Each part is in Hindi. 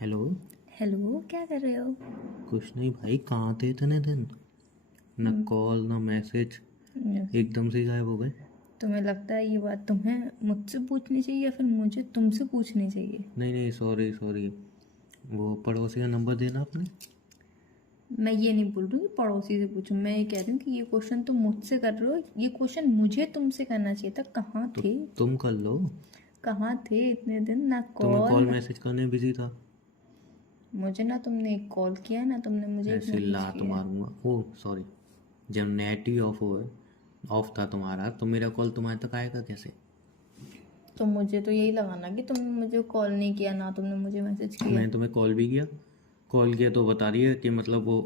हेलो। हेलो, क्या कर रहे हो? कुछ नहीं भाई, कहाँ थे इतने दिन? न कॉल न मैसेज, एकदम से ही गायब हो गए। तुम्हें लगता है ये बात तुम्हें मुझसे पूछनी चाहिए या फिर मुझे तुमसे पूछनी चाहिए? नहीं नहीं, सॉरी सॉरी। वो पड़ोसी का नंबर देना आपने। मैं ये नहीं बोल रही हूँ कि पड़ोसी से पूछूं, मैं ये कह रही हूँ कि ये क्वेश्चन तुम मुझसे कर रहे हो, ये क्वेश्चन मुझे तुमसे करना चाहिए था। कहाँ तो थे? तुम कर लो। कहाँ थे इतने दिन? ना तुम्हें कॉल कॉल ना। मैसेज करने बिजी था। मुझे ना तुमने एक कॉल किया ना तुमने मुझे एक ऐसे मैसेज लात किया। मारूंगा। Oh sorry. जब नेट ही ऑफ था तुम्हारा, तो मेरा कॉल तुम्हारे तक आएगा कैसे? तो मुझे तो यही लगा ना कि तुमने मुझे कॉल नहीं किया ना तुमने मुझे मैसेज किया। मैंने तुम्हें कॉल भी किया। कॉल किया तो बता रही है कि मतलब वो,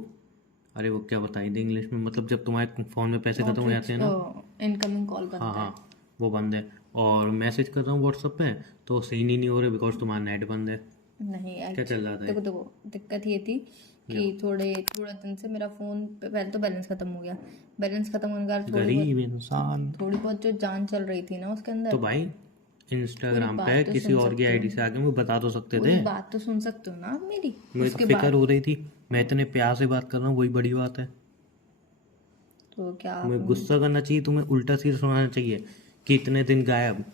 अरे वो क्या बताई थी इंग्लिश में, मतलब जब तुम्हारे फ़ोन में पैसे खत्म नॉट हो रिच, जाते हैं ना। इनकमिंग कॉल हाँ बनता हाँ, है। वो बंद है। और मैसेज कर रहा हूँ व्हाट्सअप पे, तो सीन ही नहीं हो रहे बिकॉज तुम्हारा नेट बंद है। नहीं क्या चल रहा था देखो ये? देखो, दिक्कत ये थी कि या थोड़े दिन से मेरा फ़ोन पे पहले तो बैलेंस ख़त्म हो गया। बैलेंस ख़त्म होने के बाद गरीब इंसान। थोड़ी बहुत जो जान चल रही थी ना उसके तो अंदर। भाई, पूरी इंस्टाग्राम पे बात तो किसी सुन और की सकते हो, आईडी से आके मुझे बता तो सकते थे। पूरी बात तो सुन सकते हो ना आप मेरी। मुझे तो उसके फिक्र बाद हो रही थी। मैं इतने प्यार से बात कर रहा हूँ, वही बड़ी बात है। तो क्या आप तुम्हें गुस्सा करना चाहिए, तुम्हें उल्टा सीधा सुनाना चाहिए कि इतने दिन गायब।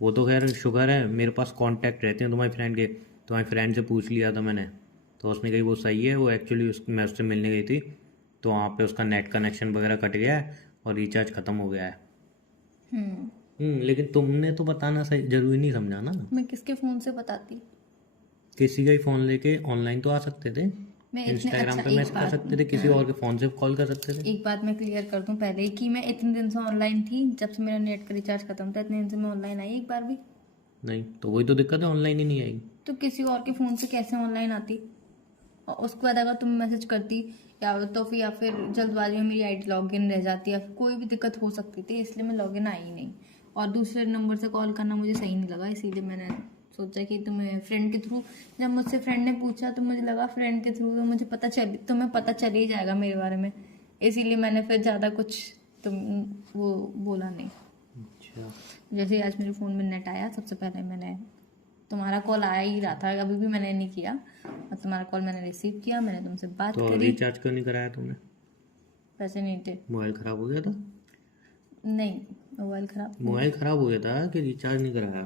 वो तो खैर शुक्र है मेरे पास कांटेक्ट रहते हैं तुम्हारे फ्रेंड के। तुम्हारे फ्रेंड से पूछ लिया था मैंने, तो उसने कही वो सही है। वो एक्चुअली मैं उससे मिलने गई थी, तो वहाँ पे उसका नेट कनेक्शन वगैरह कट गया है और रिचार्ज ख़त्म हो गया है। हम्म। लेकिन तुमने तो बताना सही जरूरी नहीं समझा ना। मैं किसके फ़ोन से बताती? किसी का ही फ़ोन लेके ऑनलाइन तो आ सकते थे। मैं इतने इंस्टाग्राम अच्छा पे एक मैसेज कर बात सकते थे, किसी और के फ़ोन से कॉल कर सकते थे। एक बात मैं क्लियर कर दूं पहले ही कि मैं इतने दिन से ऑनलाइन थी। जब से मेरा नेट का रिचार्ज खत्म था इतने दिन से मैं ऑनलाइन आई एक बार भी? नहीं तो वही तो दिक्कत है, ऑनलाइन ही नहीं आएगी। तो किसी और के फ़ोन से कैसे ऑनलाइन आती? और उसके बाद अगर तुम मैसेज करती या फिर जल्दबाजी में मेरी आईडी लॉगिन रह जाती या फिर कोई भी दिक्कत हो सकती थी, इसलिए मैं लॉगिन आई ही नहीं। और दूसरे नंबर से कॉल करना मुझे सही नहीं लगा, इसीलिए मैंने सोचा कि तुम्हें फ्रेंड के थ्रू, जब मुझसे फ्रेंड ने पूछा तो मुझे लगा फ्रेंड के थ्रू तो मुझे तुम्हें पता चल ही जाएगा मेरे बारे में। इसीलिए मैंने फिर ज़्यादा कुछ तुम वो बोला नहीं। अच्छा। जैसे ही आज मेरे फ़ोन में नेट आया सबसे पहले मैंने तुम्हारा कॉल आया ही रहा था, अभी भी मैंने नहीं किया, और तुम्हारा कॉल मैंने रिसीव किया, मैंने तुमसे बात तो करी। रिचार्ज क्यों नहीं कराया तुमने? पैसे नहीं थे। मोबाइल ख़राब हो गया था? नहीं, मोबाइल ख़राब नहीं मोबाइल था। ख़राब हो गया था कि रिचार्ज नहीं कराया?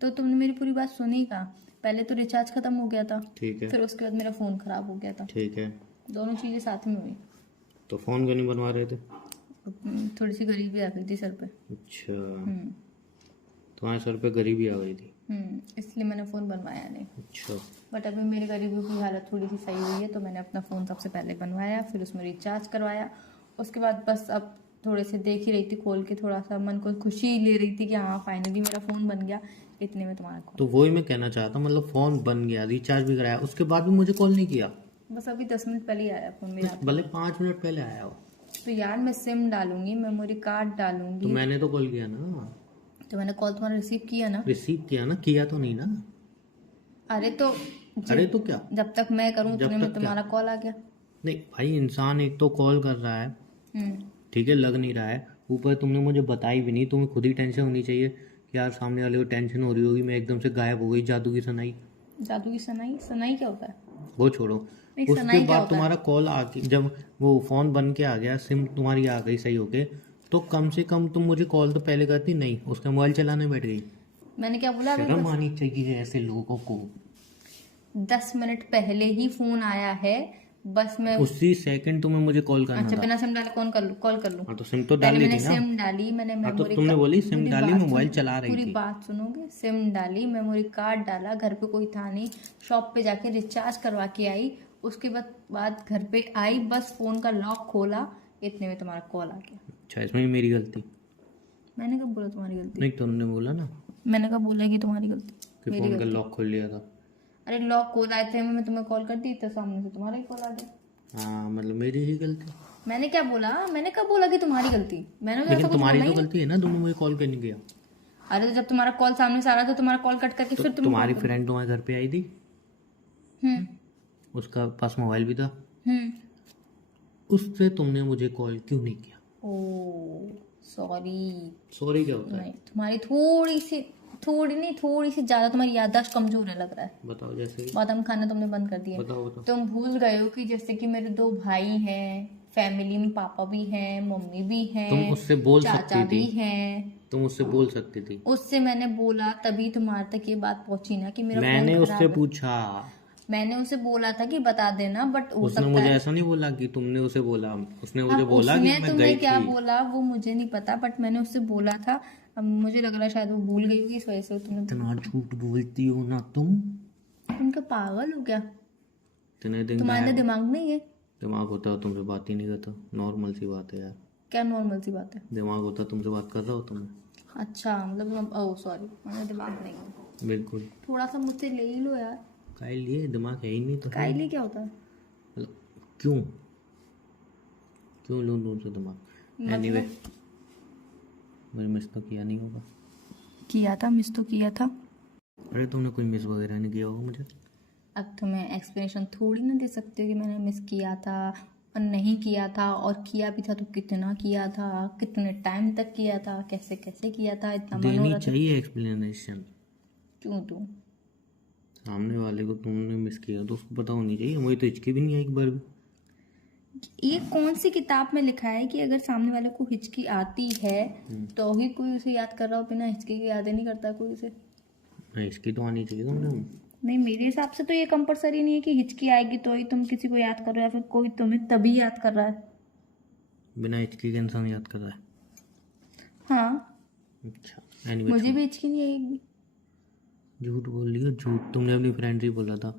तो तुमने मेरी पूरी बात सुनी का? पहले तो रिचार्ज ख़त्म हो गया था, ठीक है। फिर उसके बाद मेरा फ़ोन ख़राब हो गया था। ठीक है। दोनों चीज़ें साथ में हुई। तो फ़ोन क्यों नहीं बनवा रहे थे? थोड़ी सी गरीबी आ गई थी सर पे। अच्छा। हम्म। तुम्हारे सर पे गरीबी आ गई थी? इसलिए मैंने फ़ोन बनवाया नहीं। अच्छा। बट अभी मेरी गरीबी की हालत थोड़ी सी सही हुई है तो मैंने अपना फ़ोन सबसे पहले बनवाया, फिर उसमें रिचार्ज करवाया। उसके बाद बस अब थोड़े से देख ही रही थी खोल के, थोड़ा सा मन को खुशी ले रही थी कि हाँ फाइनली मेरा फ़ोन बन गया। इतने में तुम्हारा तो कॉल। वही मैं कहना चाहता, मतलब फ़ोन बन गया, रिचार्ज भी कराया, उसके बाद भी मुझे कॉल नहीं किया। बस अभी 10 मिनट पहले ही आया फ़ोन मेरे बस हाथ में। भले 5 मिनट पहले आया हो। तो यार मैं सिम डालूंगी, मेमोरी कार्ड तो डालूंगी। मैंने तो कॉल किया ना। तो मैंने कॉल तुम्हारा रिसीव किया ना। रिसीव किया ना, किया तो नहीं ना। अरे तो अरे जित तो क्या? जब तक मैं करूँ उतने जब में तक क्या? तुम्हारा कॉल आ गया। नहीं भाई, इंसान एक तो कॉल कर रहा है, हम्म। ठीक है, लग नहीं रहा है, ऊपर तुमने मुझे बताई भी नहीं। तुम्हें खुद ही टेंशन होनी चाहिए कि यार सामने वाले को टेंशन हो रही होगी, मैं एकदम से गायब हो गई, जादू की सनाई। जादू की सनाई? सनाई क्या होता है? वो छोड़ो। नहीं, उसके सनाई क्या बाद होता है? तुम्हारा कॉल आ गया, जब वो फ़ोन बन के आ गया, सिम तुम्हारी आ गई सही होके, तो कम से कम तुम मुझे कॉल तो पहले करती। नहीं, उसका मोबाइल चलाने बैठ गई। मैंने क्या बोला अभी? शर्म बस आनी चाहिए ऐसे लोगों को। 10 मिनट पहले ही फोन आया है। बस मैं उसी सेकंड तुम्हें मुझे कॉल करना अच्छा, था। बिना सिम डाले कॉल कर लूँ? हाँ तो सिम तो पहले डालनी मैंने थी ना। सिम डाली, मैंने हाँ तो मेमोरी का तुमने बोली सिम पूरी डाली, मैं बात सुन, मोबाइल चला रही पूरी थी। बात सुनोगे? सिम डाली, मेमोरी कार्ड डाला, घर पे कोई था नहीं, शॉप पे जाके रिचार्ज करवा के आई। उसके बाद घर पे आई, बस फोन का लॉक खोला, इतने में तुम्हारा कॉल आ गया। अच्छा, इसमें भी मेरी गलती? मैंने कब बोला तुम्हारी गलती? नहीं, तुमने बोला ना मैंने कब बोला कि तुम्हारी गलती? कि मेरी फ़ोन का गलती। लॉक खोल लिया था। अरे लॉक खोला थे, मैं तुम्हें कॉल कर दी तो सामने से तुम्हारा ही कॉल आ गया। हाँ मतलब मेरी ही गलती। मैंने क्या बोला? मैंने कब बोला कि तुम्हारी गलती? मैंने तो ऐसा लेकिन कुछ तुम्हारी बोला तो ही नहीं। गलती है ना, तुमने मुझे कॉल क्यों नहीं किया? अरे तो जब तुम्हारा कॉल सामने से आ रहा था, तुम्हारा कॉल कट करके तो फिर तुम कॉल तुम्हारी करो। फ्रेंड तुम्हारे घर पे आई थी, हम्म। उसका पास मोबाइल भी था, हम्म। उससे तुमने मुझे कॉल क्यों नहीं किया? ओ, सॉरी। सॉरी क्या होता है? नहीं, तुम्हारी थोड़ी सी थोड़ी नहीं, थोड़ी सी ज्यादा तुम्हारी याददाश्त कमजोर होने लग रहा है। बताओ जैसे कि, बादाम खाना तुमने बंद कर दिया। बताओ बताओ। तुम भूल गए हो कि जैसे कि मेरे 2 भाई हैं, फैमिली में पापा भी हैं, मम्मी भी तुम हैं, उससे बोल चाचा सकती थी, भी हैं। तुम उससे बोल सकती थी। उससे मैंने बोला तभी तुम्हारे तक ये बात पहुंची ना कि मेरा फोन मैंने उससे खराब है। पूछा, मैंने उसे बोला था कि बता देना, बट हो उसने सकता मुझे है। ऐसा नहीं बोला कि तुमने उसे बोला, उसने मुझे अब बोला कि उसने मैं तुम्हें गई क्या थी। बोला वो मुझे नहीं पता, बट मैंने उससे बोला था। अब मुझे लग रहा है शायद वो भूल गई होगी, इस वजह से तुम्हें। इतना झूठ बोलती हो ना तुम। तुम क्या पागल हो क्या? इतने दिन तुम्हारे अंदर गायब, दिमाग नहीं है? दिमाग होता हो तुमसे बात ही नहीं करता, नॉर्मल सी बात है यार। क्या नॉर्मल सी बात है? दिमाग होता तुमसे बात कर रहा हो तुम। अच्छा मतलब, ओह सॉरी, मैंने दिमाग नहीं है। बिल्कुल। थोड़ा सा मुझसे ले ही लो यार। काहे लिए, दिमाग है ही नहीं तो है। काइली क्या होता है? मतलब, क्यों क्यों लूँ तुमसे दिमाग। एनीवे, मुझे मिस तो किया नहीं होगा। किया था, मिस तो किया था। अरे तुमने कोई मिस वगैरह नहीं किया होगा मुझे। अब तुम्हें एक्सप्लेनेशन थोड़ी ना दे सकते हो कि मैंने मिस किया था और नहीं किया था, और किया भी था तो कितना किया था, कितने टाइम तक किया था, कैसे कैसे किया था, इतना देनी मनोरथ। चाहिए एक्सप्लेनेशन। क्यों तू? सामने वाले को तुमने मिस किया तो उसको पता होनी चाहिए। मुझे तो हिचकी भी नहीं आई एक बार भी। ये कौन सी किताब में लिखा है कि अगर सामने वाले को हिचकी आती है तो ही कोई उसे याद कर रहा हो? बिना हिचकी के याद ही नहीं करता कोई उसे। हिचकी तो आनी चाहिए तुमने। नहीं, मेरे हिसाब से तो ये कंपलसरी नहीं है कि हिचकी आएगी तो ही तुम किसी को याद कर रहे हो, या फिर कोई तुम्हें तभी याद कर रहा है। बिना हिचकी के इंसान याद कर रहा है। हाँ, अच्छा एनीवे, मुझे भी हिचकी नहीं आएगी। झूठ बोल रही हो, झूठ। तुमने अपनी फ्रेंड से ही बोला था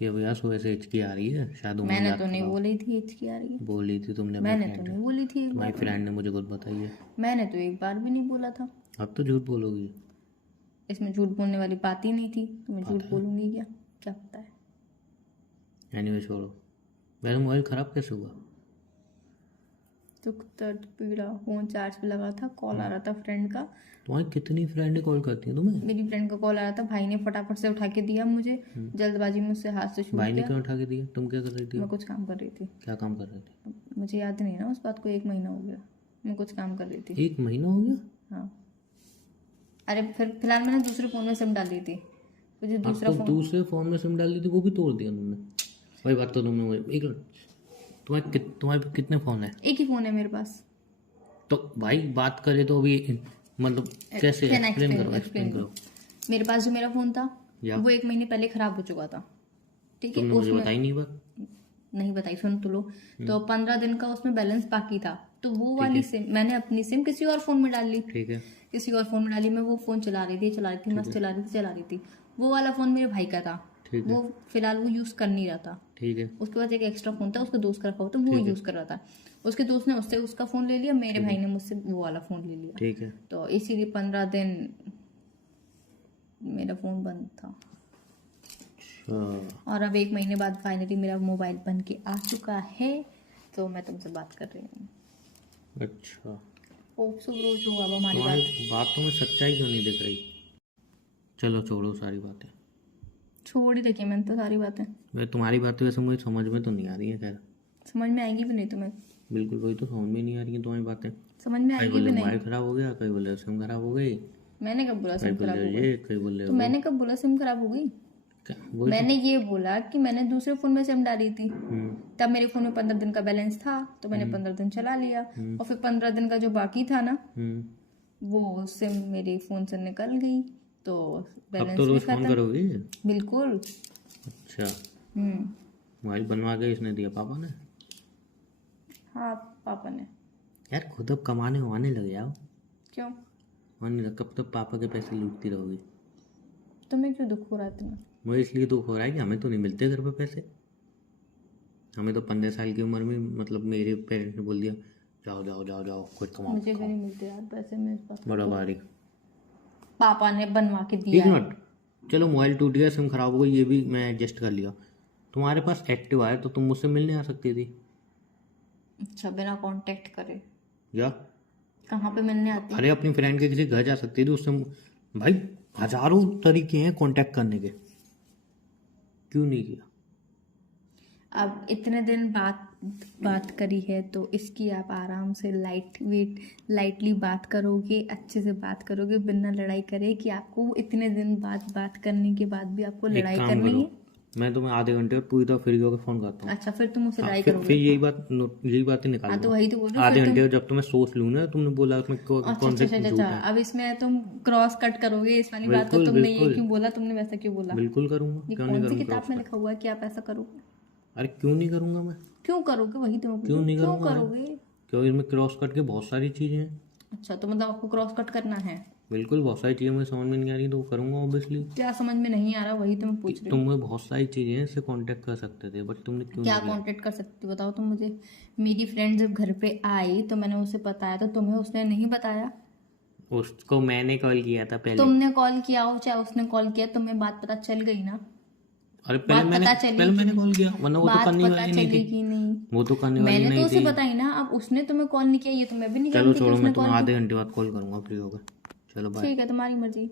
कि अब यार सुबह से हिचकी आ रही है, शायद वो मुझे मैंने याद तो कर नहीं रहा हो। बोली थी हिचकी आ रही है। बोली थी तुमने अपनी मैंने फ्रेंड तो से। नहीं बोली थी एक तुम्हारी बार। फ्रेंड ने मुझे खुद बताई है। मैंने तो एक बार भी नहीं बोला था। अब तो झूठ बोलोगी। इसमें झूठ बोलने वाली बात ही नहीं थी, तो मैं झूठ पता है। बोलूंगी क्या? क्या पता है। एनीवे छोड़ो। वैसे मोबाइल ख़राब कैसे हुआ। दुख दर्द पीड़ा, फोन चार्ज पे लगा था, कॉल आ रहा था फ्रेंड का। तुम्हारी कितनी फ्रेंड कॉल करती है तुम्हें। मेरी फ्रेंड का कॉल आ रहा था, भाई ने फटाफट से उठा के दिया मुझे, जल्दबाजी में उससे हाथ से छूट भाई ने गया। क्यों उठा के दिया, तुम क्या कर रही थी। मैं कुछ काम कर रही थी। क्या काम कर रहे थे। मुझे याद नहीं ना उस बात को, 1 महीना हो गया। मैं कुछ काम कर रही थी। 1 महीना हो गया। हाँ, अरे फिर फिलहाल मैंने दूसरे फोन में सिम डाली थी, मुझे अब दूसरा तो फोन। दूसरे फोन में सिम डाल दी थी, वो भी तोड़ दिया तुमने। वही बात तो तुमने मुझे एक मिनट, तुम्हारे कितने फ़ोन है। एक ही फोन है मेरे पास। तो भाई बात करे तो अभी मतलब कैसे फिर एक्सप्लेन करो, explain एक्सप्लेन करो। मेरे पास जो मेरा फोन था या वो 1 महीने पहले खराब हो चुका था। ठीक है, तुमने मुझे उसमें बताई नहीं बात। नहीं बताई, सुन तो लो। तो 15 दिन का उसमें बैलेंस बाकी था, तो वो वाली सिम मैंने अपनी सिम किसी और फोन में डाल ली। ठीक है। किसी और फोन में डाली, मैं वो फोन चला रही थी, मस्त चला रही थी। वो वाला फोन मेरे भाई का था, ठीक है। वो फिलहाल वो यूज कर नहीं रहा था। ठीक है। उसके बाद एक एक्स्ट्रा फोन था, उसका दोस्त का रखा हुआ था, वो यूज कर रहा था। उसके दोस्त ने उससे उसका फोन ले लिया, मेरे भाई ने मुझसे वो वाला फोन ले लिया। ठीक है। तो इसीलिए 15 दिन मेरा फोन बंद था। अच्छा और अब 1 महीने बाद फाइनली मेरा मोबाइल बन के आ चुका है, तो मैं तुमसे बात कर रही हूँ। अच्छा। होप सो रोज होगा अब हमारी तुम्हारी बात। बातों में सच्चाई क्यों नहीं दिख रही। चलो छोड़ो सारी बातें। छोड़ ही रखी मैंने तो सारी बातें। वैसे तुम्हारी बातें वैसे मुझे समझ में तो नहीं आ रही है। खैर समझ में आएगी भी नहीं तुम्हें। बिल्कुल, वही तो समझ में नहीं आ रही है तुम्हारी बातें। समझ में कई आएगी बोले भी नहीं। मोबाइल खराब हो गया, कई बोले सिम खराब हो गई, मैंने कब बोला कई सिम खराब बोले हो गई? ये, कई बोले तो वो। मैंने कब बोला सिम खराब हो गई? क्या वही तो। मैंने ये बोला कि मैंने दूसरे फोन में सिम डाली थी, तब मेरे फोन में 15 दिन का बैलेंस था, तो मैंने 15 दिन चला लिया। और फिर 15 दिन का जो बाकी था ना, वो सिम मेरे फोन से निकल गई, तो अब बैलेंस तो भी रोज फोन खत्म। करोगी। बिल्कुल। अच्छा, हम्म। मोबाइल बनवा के इसने दिया, पापा ने। हाँ, पापा ने। यार खुद अब कमाने वमाने लग जाओ। क्यों? और नहीं तो कब तक पापा के पैसे लूटती रहोगी। तुम्हें क्यों दुख हो रहा है तुम्हें? मुझे इसलिए दुख हो रहा है कि हमें तो नहीं मिलते घर पे पैसे। हमें तो 15 साल की उम्र में मतलब मेरे पेरेंट्स ने बोल दिया जाओ जाओ जाओ जाओ कुछ कमाओ। मुझे भी नहीं मिलते यार पैसे, मेरे पास बड़ा भारी। पापा ने बनवा के एक दिया है। मिनट, चलो मोबाइल टूट गया, सिम खराब हो गई, ये भी मैं एडजस्ट कर लिया। तुम्हारे पास एक्टिव है तो तुम मुझसे मिलने आ सकती थी। अच्छा, बिना कांटेक्ट करे या कहाँ पे मिलने आती? अरे अपनी फ्रेंड के किसी घर जा सकती थी उससे। भाई हजारों तरीके हैं कांटेक्ट करने के, क्यों नहीं किया। अब इतने दिन बात करी है तो इसकी आप आराम से लाइटली बात करोगे, अच्छे से बात करोगे बिना लड़ाई करे, कि आपको इतने दिन बाद बात करने के बाद भी आपको एक लड़ाई काम करनी करो, है? मैं तुम्हें आधे घंटे और पूरी तरह फ्री होकर फोन करता हूँ। अच्छा, फिर तुम मुझसे लड़ाई फिर करोगे? यही बात ही निकाल हाँ, तो दो। वही तो बोल रही हूँ, आधे फिर घंटे तुम। और जब तो मैं सोच लूँ ना, तुमने बोला उसमें अच्छा कौन अच्छा से अच्छा झूठ अच्छा, है। अब इसमें तुम क्रॉस कट करोगे इस वाली बात को? बिल्कुल तुमने ये बिल्कुल क्यों बोला, तुमने वैसा क्यों बोला? बिल्कुल करूंगा, ये क्यों नहीं कौन सी करूंगा किताब क्रॉस में कट। लिखा हुआ है कि आप ऐसा करोगे? अरे क्यों नहीं करूंगा मैं? क्यों करोगे, वही तो मैं पूछ क्यों रही नहीं हूँ, क्यों करूंगा मैं? करोगे? क्योंकि इसमें क्रॉस कट के बहुत सारी चीजें हैं। अच्छा, तो मतलब आपको क्रॉस कट करना है? बिल्कुल, बहुत सारी चीजें मुझे समझ में नहीं आ रही तो वो करूंगा ऑब्वियसली। क्या समझ में नहीं आ रहा, वही तो मैं पूछ रही हूँ। तुम मुझे बहुत सारी चीजें हैं, इससे कांटेक्ट कर सकते थे बट तुमने क्यों क्या नहीं किया? कांटेक्ट कर सकती हो बताओ तुम मुझे। मेरी फ्रेंड जब घर पे आई तो मैंने उसे बताया, तो तुम्हें उसने नहीं बताया? उसको मैंने कॉल किया था पहले। तुमने कॉल किया हो चाहे उसने कॉल किया, तुम्हें बात पता चल गई ना? अरे बात पता चली पहले कि मैंने नहीं? कॉल किया, वरना वो तो बात करने पता वाली नहीं चली थी। कि नहीं? वो तो करने वाली मैंने तो नहीं उसे थी। बताई ना, अब उसने तुम्हें कॉल नहीं किया, ये तो मैं भी नहीं चलो जानती कि छोड़ो, उसने मैं कॉल तुम्हें किया। आधे घंटे बाद कॉल करूंगा फ्री होकर। चलो बाय। ठीक है, तुम्हारी मर्जी।